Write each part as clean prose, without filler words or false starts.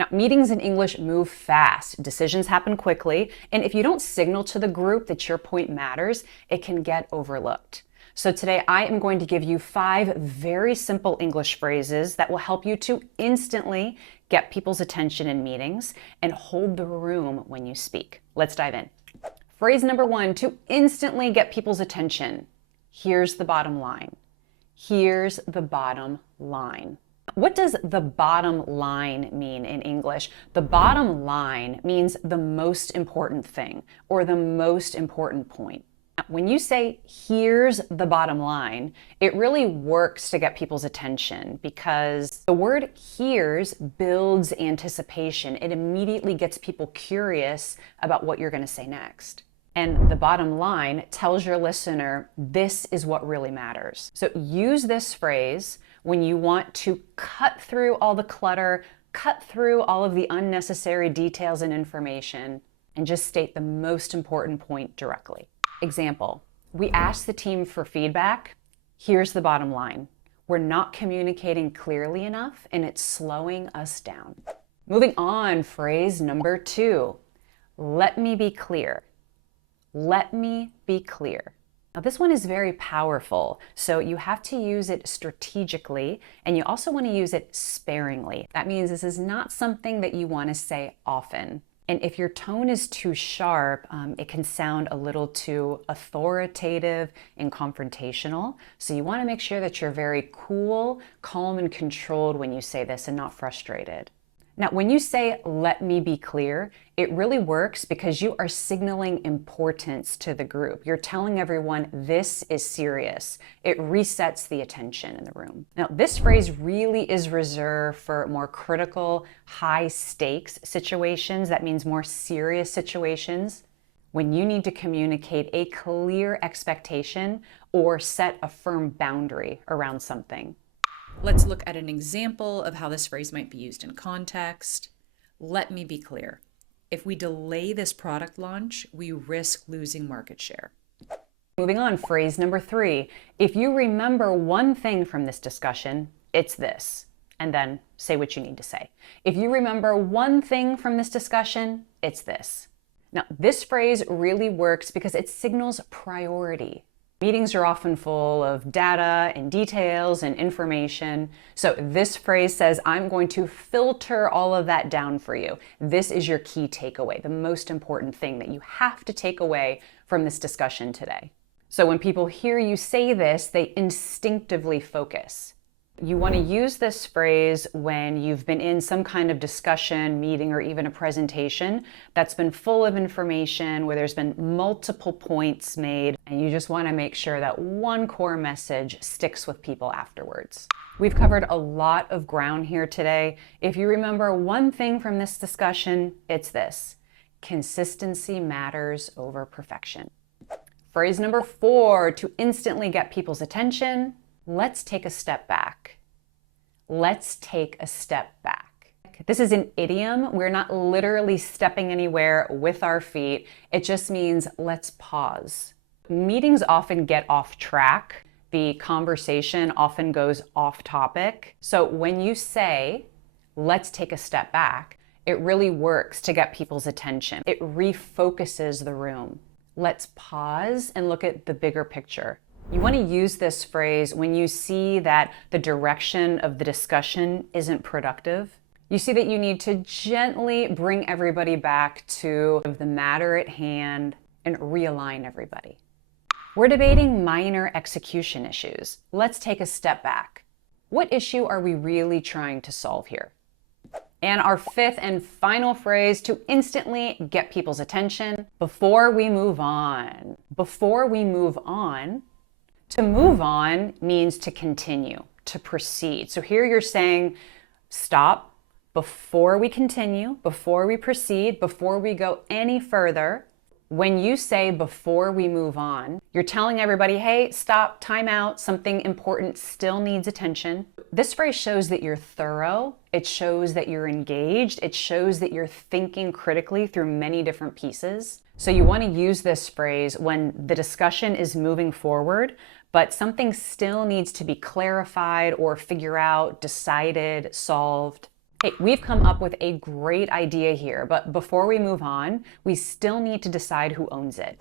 Now, meetings in English move fast, decisions happen quickly, and if you don't signal to the group that your point matters, it can get overlooked. So today I am going to give you 5 very simple English phrases that will help you to instantly get people's attention in meetings and hold the room when you speak. Let's dive in. Phrase number 1, to instantly get people's attention. Here's the bottom line. Here's the bottom line. What does the bottom line mean in English? The bottom line means the most important thing or the most important point. When you say, here's the bottom line, it really works to get people's attention because the word here's builds anticipation. It immediately gets people curious about what you're going to say next. And the bottom line tells your listener, this is what really matters. So use this phrase when you want to cut through all the clutter, cut through all of the unnecessary details and information, and just state the most important point directly. Example, we asked the team for feedback. Here's the bottom line. We're not communicating clearly enough, and it's slowing us down. Moving on, phrase number 2. Let me be clear. Let me be clear. Now this one is very powerful, so you have to use it strategically, and you also want to use it sparingly. That means this is not something that you want to say often. And if your tone is too sharp, it can sound a little too authoritative and confrontational. So you want to make sure that you're very cool, calm, and controlled when you say this and not frustrated. Now, when you say, let me be clear, it really works because you are signaling importance to the group. You're telling everyone this is serious. It resets the attention in the room. Now, this phrase really is reserved for more critical, high stakes situations. That means more serious situations when you need to communicate a clear expectation or set a firm boundary around something. Let's look at an example of how this phrase might be used in context. Let me be clear. If we delay this product launch, we risk losing market share. Moving on, phrase number 3. If you remember one thing from this discussion, it's this. And then say what you need to say. If you remember one thing from this discussion, it's this. Now, this phrase really works because it signals priority. Meetings are often full of data and details and information. So this phrase says, I'm going to filter all of that down for you. This is your key takeaway, the most important thing that you have to take away from this discussion today. So when people hear you say this, they instinctively focus. You want to use this phrase when you've been in some kind of discussion, meeting, or even a presentation that's been full of information, where there's been multiple points made, and you just want to make sure that one core message sticks with people afterwards. We've covered a lot of ground here today. If you remember one thing from this discussion, it's this: consistency matters over perfection. Phrase number 4, to instantly get people's attention. Let's take a step back. Let's take a step back. This is an idiom. We're not literally stepping anywhere with our feet. It just means let's pause. Meetings often get off track. The conversation often goes off topic. So when you say, let's take a step back, it really works to get people's attention. It refocuses the room. Let's pause and look at the bigger picture. You want to use this phrase when you see that the direction of the discussion isn't productive. You see that you need to gently bring everybody back to the matter at hand and realign everybody. We're debating minor execution issues. Let's take a step back. What issue are we really trying to solve here? And our 5th and final phrase to instantly get people's attention, before we move on. Before we move on. To move on means to continue, to proceed. So here you're saying, stop, before we continue, before we proceed, before we go any further. When you say before we move on, you're telling everybody, hey, stop, time out, something important still needs attention. This phrase shows that you're thorough. It shows that you're engaged. It shows that you're thinking critically through many different pieces. So you want to use this phrase when the discussion is moving forward, but something still needs to be clarified or figure out, decided, solved. Hey, we've come up with a great idea here, but before we move on, we still need to decide who owns it.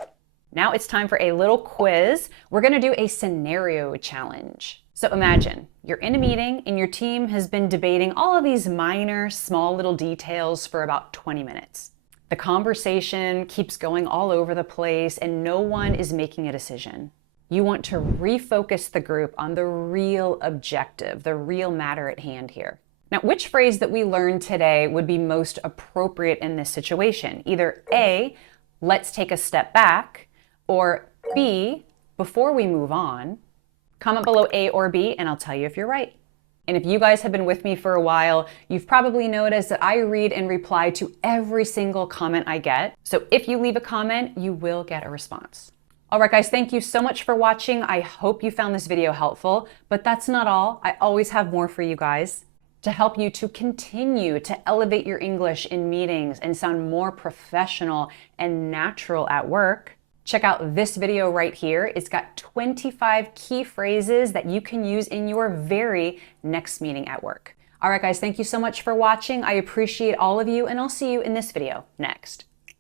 Now it's time for a little quiz. We're going to do a scenario challenge. So imagine you're in a meeting and your team has been debating all of these minor, small little details for about 20 minutes. The conversation keeps going all over the place and no one is making a decision. You want to refocus the group on the real objective, the real matter at hand here. Now, which phrase that we learned today would be most appropriate in this situation? Either A, let's take a step back, or B, before we move on. Comment below A or B and I'll tell you if you're right. And if you guys have been with me for a while, you've probably noticed that I read and reply to every single comment I get. So if you leave a comment, you will get a response. All right, guys, thank you so much for watching. I hope you found this video helpful, but that's not all. I always have more for you guys. To help you to continue to elevate your English in meetings and sound more professional and natural at work, check out this video right here. It's got 25 key phrases that you can use in your very next meeting at work. All right, guys, thank you so much for watching. I appreciate all of you, and I'll see you in this video next.